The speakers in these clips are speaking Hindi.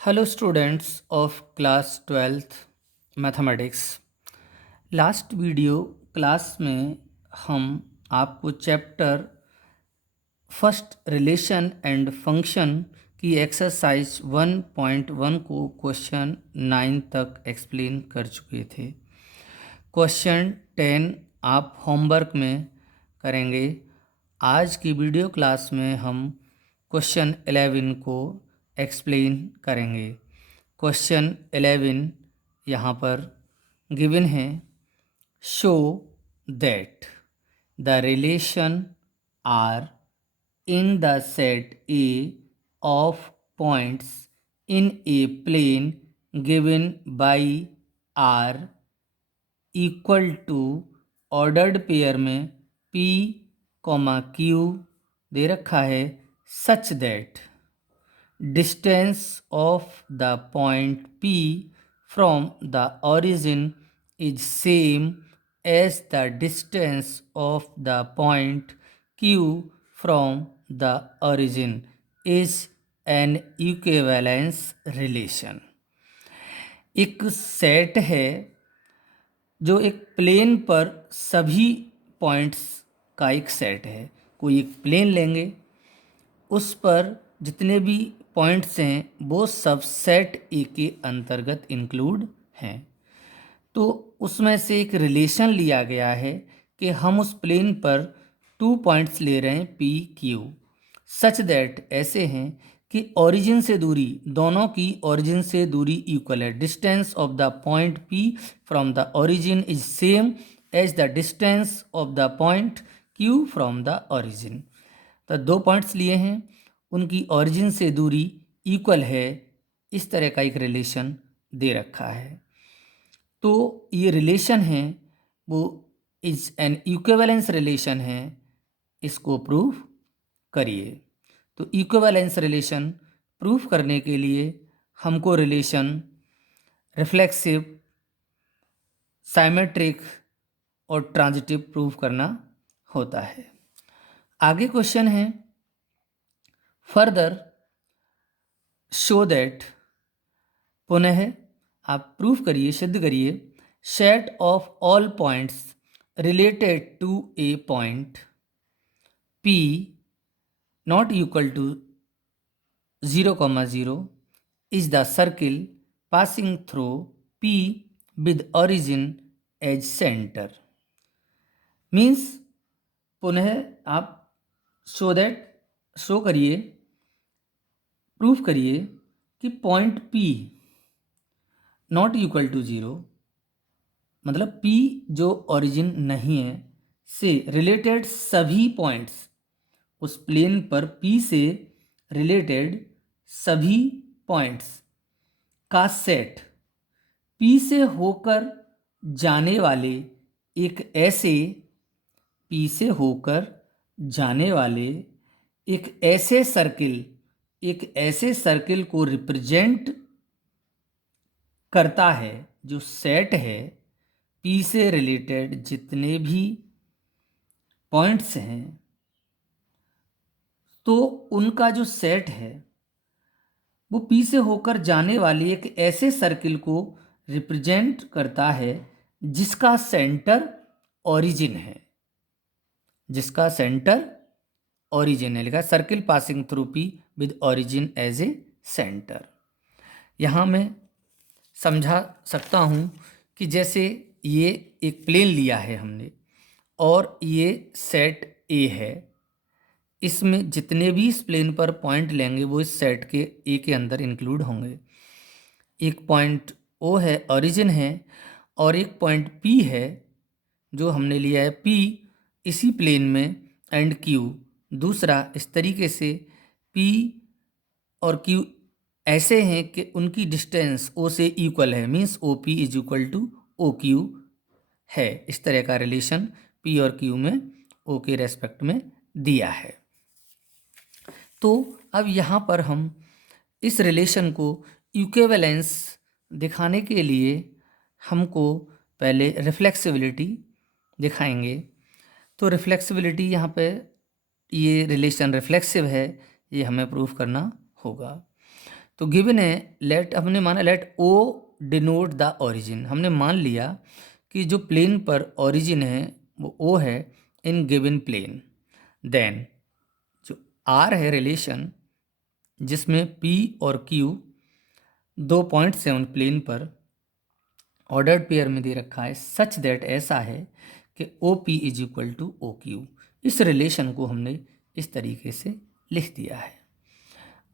Hello students of class 12th mathematics. Last video class में हम आपको chapter first relation and function की एक्सरसाइज 1.1 को क्वेश्चन 9 तक एक्सप्लेन कर चुके थे। क्वेश्चन 10 आप होमवर्क में करेंगे। आज की वीडियो क्लास में हम क्वेश्चन 11 को एक्सप्लेन करेंगे। क्वेश्चन 11 यहाँ पर गिवन है, show that the relation are in the set A of points in a plane given by R equal to ordered pair में P, Q दे रखा है such that distance of the point P from the origin is same as the distance of the point Q from the origin is an equivalence relation। एक सेट है जो एक प्लेन पर सभी पॉइंट्स का एक सेट है। कोई एक प्लेन लेंगे, उस पर जितने भी पॉइंट्स हैं वो सब सेट ए के अंतर्गत इंक्लूड हैं। तो उसमें से एक रिलेशन लिया गया है कि हम उस प्लेन पर 2 पॉइंट्स ले रहे हैं पी क्यू, सच दैट ऐसे हैं कि ओरिजिन से दूरी, दोनों की ओरिजिन से दूरी इक्वल है। Distance of the point P from the origin is same as the distance of the point Q from the origin. तो 2 पॉइंट्स लिए हैं, उनकी ओरिजिन से दूरी इक्वल है, इस तरह का एक रिलेशन दे रखा है। तो ये रिलेशन है वो इज एन इक्विवेलेंस रिलेशन है, इसको प्रूव करिए। तो इक्विवेलेंस रिलेशन प्रूफ करने के लिए हमको रिलेशन रिफ्लेक्सिव, साइमेट्रिक और ट्रांजिटिव प्रूफ करना होता है। आगे क्वेश्चन है, फर्दर शो दैट, पुनः आप प्रूफ करिए, सिद्ध करिए, set of all points related to a point P not equal to 0,0 is the circle passing through P with origin as center। Means पुनः आप शो करिए, प्रूफ करिए कि point P not equal to 0, मतलब P जो ओरिजिन नहीं है से रिलेटेड सभी पॉइंट्स, उस प्लेन पर P से रिलेटेड सभी पॉइंट्स का सेट P से होकर जाने वाले एक ऐसे P से होकर जाने वाले एक ऐसे सर्किल को रिप्रेजेंट करता है, जो सेट है P से रिलेटेड जितने भी पॉइंट्स हैं, तो उनका जो सेट है वो P से होकर जाने वाली एक ऐसे सर्किल को रिप्रेजेंट करता है जिसका सेंटर ओरिजिन है, जिसका सेंटर ओरिजिन है। लिखा circle passing through P with origin as a centre. यहाँ मैं समझा सकता हूँ कि जैसे ये एक प्लेन लिया है हमने और ये सेट A है, इसमें जितने भी इस प्लेन पर पॉइंट लेंगे वो इस सेट के ए के अंदर इंक्लूड होंगे। एक पॉइंट ओ है, ओरिजिन है, और एक पॉइंट पी है जो हमने लिया है पी इसी प्लेन में, एंड क्यू दूसरा। इस तरीके से पी और क्यू ऐसे हैं कि उनकी डिस्टेंस ओ से इक्वल है, means O P is equal to O Q है। इस तरह का रिलेशन पी और क्यू में ओ के रेस्पेक्ट में दिया है। तो अब यहाँ पर हम इस रिलेशन को इक्विवेलेंस दिखाने के लिए हमको पहले रिफ्लेक्सिबिलिटी दिखाएंगे। तो रिफ्लेक्सिबिलिटी यहाँ पे, ये रिलेशन रिफ्लेक्सिव है, ये हमें प्रूफ करना होगा। तो गिवन है लेट, हमने माना let O denote the origin, हमने मान लिया कि जो प्लेन पर ओरिजिन है वो ओ है इन गिवन प्लेन। देन जो आर है रिलेशन जिसमें पी और क्यू 2 पॉइंट्स हैं उन प्लेन पर ऑर्डर्ड पेयर में दे रखा है, सच दैट ऐसा है कि O P is equal to O Q. इस रिलेशन को हमने इस तरीके से लिख दिया है।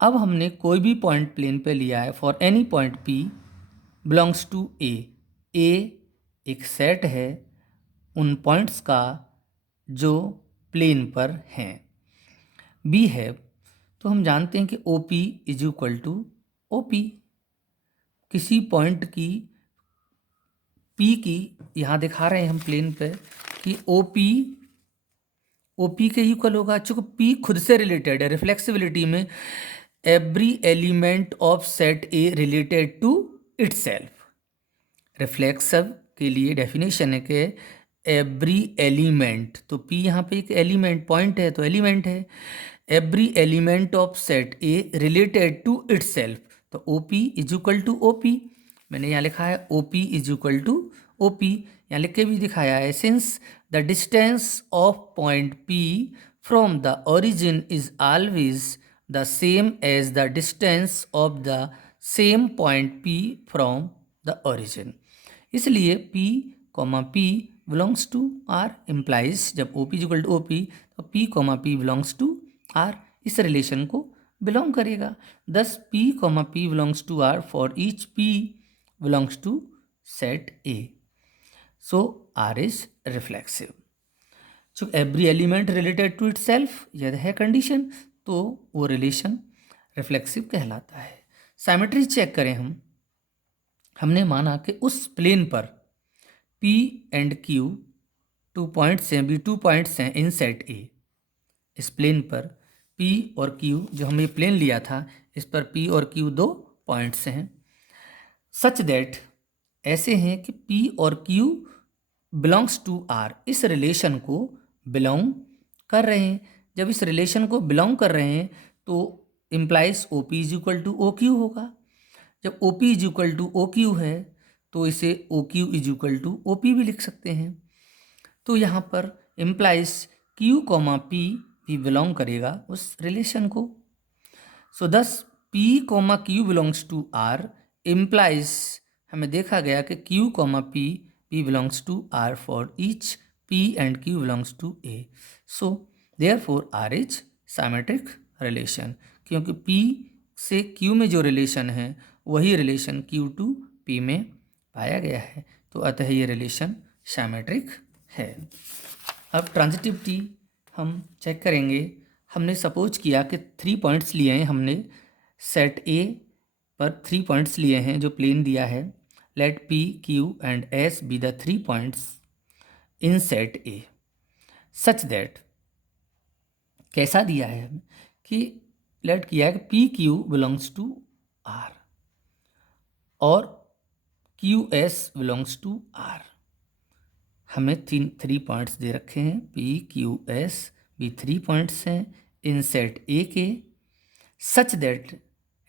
अब हमने कोई भी पॉइंट प्लेन पे लिया है for any point P belongs to A. A एक सेट है उन पॉइंट्स का जो प्लेन पर हैं। बी है तो हम जानते हैं कि O P is equal to O P. किसी पॉइंट की पी की यहाँ दिखा रहे हैं हम प्लेन पे कि ओ पी के इक्वल होगा। चूँकि पी खुद से रिलेटेड है, रिफ्लेक्सिबिलिटी में every element of set A related to itself. Reflexive के लिए डेफिनेशन है कि एवरी एलिमेंट, तो पी यहाँ पे एक एलिमेंट पॉइंट है तो एलिमेंट है, every element of set A related to itself. तो O P is equal to O P, मैंने यहाँ लिखा है O P is equal to O P, यहाँ लिख के भी दिखाया है। Since the distance of point P from the origin is always the same as the distance of the same point P from the origin, इसलिए P comma P belongs to R implies जब O P equal to O P तो P comma P belongs to R इस रिलेशन को बिलोंग करेगा। Thus P comma P belongs to R for each P belongs to set A, so R is reflexive. So every element related to itself यदि है कंडीशन तो वो रिलेशन रिफ्लेक्सिव कहलाता है। साइमेट्री चेक करें हमने माना कि उस प्लेन पर P एंड Q 2 पॉइंट्स हैं, भी 2 पॉइंट्स हैं इन सेट A। इस प्लेन पर P और Q, जो हमने प्लेन लिया था इस पर P और Q 2 पॉइंट्स हैं, सच दैट ऐसे हैं कि P और Q बिलोंग्स टू R, इस रिलेशन को बिलोंग कर रहे हैं। जब इस रिलेशन को बिलोंग कर रहे हैं तो implies O P is equal to O Q होगा। जब O P is equal to O Q है तो इसे O Q is equal to O P भी लिख सकते हैं। तो यहाँ पर इम्प्लाइज क्यू कॉमा पी भी बिलोंग करेगा उस रिलेशन को। So this P comma Q belongs to R implies, हमें देखा गया कि क्यू कॉमा पी भी belongs to R for each P and Q belongs to A. So therefore R is symmetric relation, क्योंकि पी से क्यू में जो रिलेशन है वही रिलेशन क्यू टू पी में पाया गया है, तो अतः ये रिलेशन साइमेट्रिक है। अब ट्रांजिटिविटी हम चेक करेंगे। हमने सपोज किया कि 3 पॉइंट्स लिए हैं, हमने सेट ए पर 3 पॉइंट्स लिए हैं जो प्लेन दिया है। Let P Q and S be the 3 points in set A such that, कैसा दिया है कि लेट किया है कि P Q belongs to R और Q S belongs to R. हमें 3 पॉइंट्स दे रखे हैं, पी क्यू एस भी 3 पॉइंट्स हैं इन सेट ए के, सच दैट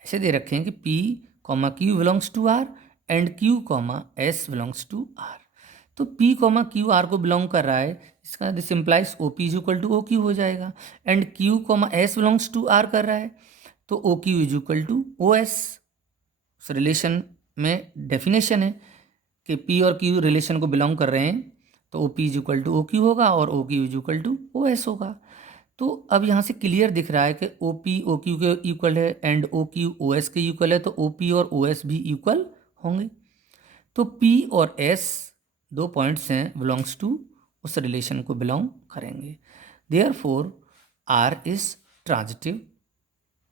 ऐसे दे रखे हैं कि P comma Q belongs to R and Q comma S belongs to R. तो पी कॉमा क्यू आर को बिलोंग कर रहा है, इसका this implies O P is equal to O Q हो जाएगा। And Q comma S belongs to R कर रहा है तो O Q is equal to O S. उस रिलेशन में डेफिनेशन है कि पी और क्यू रिलेशन को बिलोंग कर रहे हैं तो O P is equal to O Q होगा और O Q is equal to O S होगा। तो अब यहाँ से क्लियर दिख रहा है कि ओ पी ओ क्यू के इक्वल है and O Q O S के इक्वल है, तो ओ पी और ओ एस भी इक्वल होंगे। तो पी और एस 2 पॉइंट्स हैं बिलोंग्स टू उस रिलेशन को बिलोंग करेंगे। Therefore R is transitive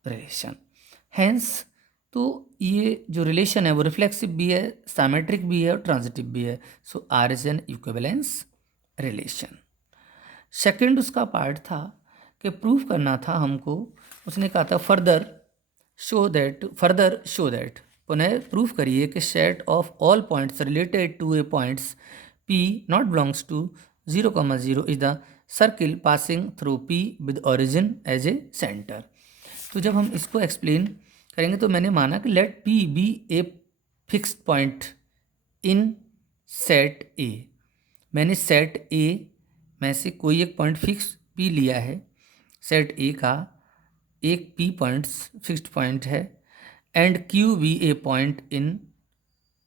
relation. Hence तो ये जो रिलेशन है वो रिफ्लेक्सिव भी है, साइमेट्रिक भी है और ट्रांजिटिव भी है। So R is an equivalence relation. Second उसका पार्ट था कि प्रूव करना था हमको, उसने कहा था फर्दर शो दैट पुनः प्रूफ करिए कि set of all points related to A points P not belongs to 0,0 is the circle passing through P with origin as a centre. तो जब हम इसको एक्सप्लेन करेंगे तो मैंने माना कि let P be a fixed point in set A. मैंने सेट ए में से कोई एक पॉइंट फिक्स P लिया है, सेट ए का एक P पॉइंट्स फिक्स्ड पॉइंट है, and Q be a point in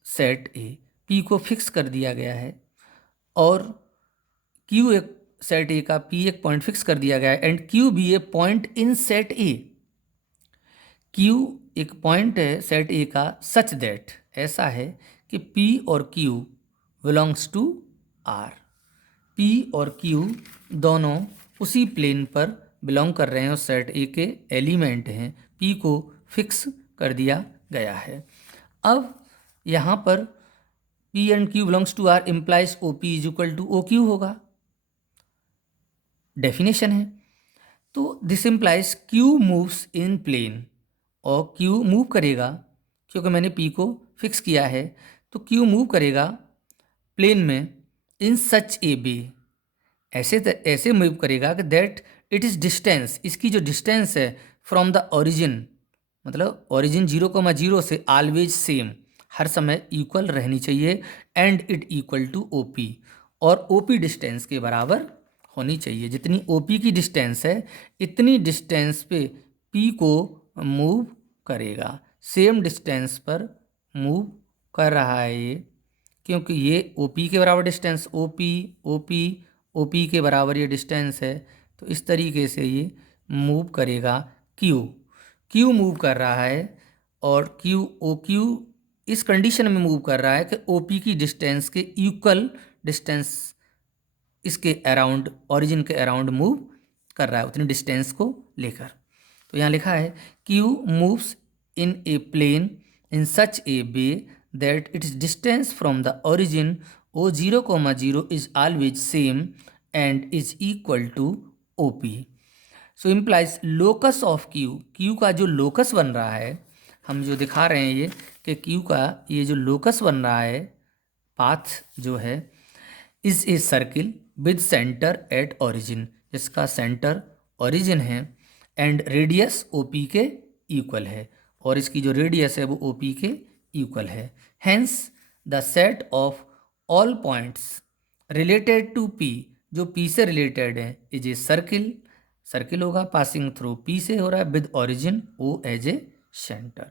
set A. P को फिक्स कर दिया गया है और Q एक सेट ए का P एक पॉइंट फिक्स कर दिया गया है, and Q be a point in set A. Q एक पॉइंट है सेट ए का सच दैट, ऐसा है कि P और Q belongs to R। P और Q दोनों उसी प्लेन पर बिलोंग कर रहे हैं और सेट ए के एलिमेंट हैं। P को फिक्स कर दिया गया है। अब यहाँ पर P and Q belongs to R implies OP is equal to OQ होगा, डेफिनेशन है। तो this implies Q moves in plane, और Q मूव करेगा क्योंकि मैंने P को फिक्स किया है, तो Q मूव करेगा प्लेन में इन सच ए बे, ऐसे मूव करेगा कि दैट इट इज़ डिस्टेंस, इसकी जो डिस्टेंस है फ्रॉम द ओरिजिन, मतलब ओरिजिन 0,0 से ऑलवेज सेम, हर समय इक्वल रहनी चाहिए, and it equal to OP, और OP डिस्टेंस के बराबर होनी चाहिए। जितनी OP की डिस्टेंस है इतनी डिस्टेंस पे P को मूव करेगा। सेम डिस्टेंस पर मूव कर रहा है ये, क्योंकि ये OP के बराबर डिस्टेंस, OP के बराबर ये डिस्टेंस है, तो इस तरीके से ये मूव करेगा। Q मूव कर रहा है और OQ इस कंडीशन में मूव कर रहा है कि OP की डिस्टेंस के इक्वल डिस्टेंस इसके अराउंड, ओरिजिन के अराउंड मूव कर रहा है, उतनी डिस्टेंस को लेकर। तो यहाँ लिखा है Q moves in a plane in such a way that its distance from the origin O0,0 is always same and is equal to OP। So implies locus of Q का जो लोकस बन रहा है, हम जो दिखा रहे हैं ये कि Q का ये जो लोकस बन रहा है, पाथ जो है, is a circle with centre at origin, जिसका सेंटर ओरिजिन है, एंड रेडियस OP के इक्वल है, और इसकी जो रेडियस है वो OP के इक्वल है। Hence the set of all points related to P, जो P से रिलेटेड है, इज ए सर्किल होगा, पासिंग थ्रू P से हो रहा है, with origin O as a centre.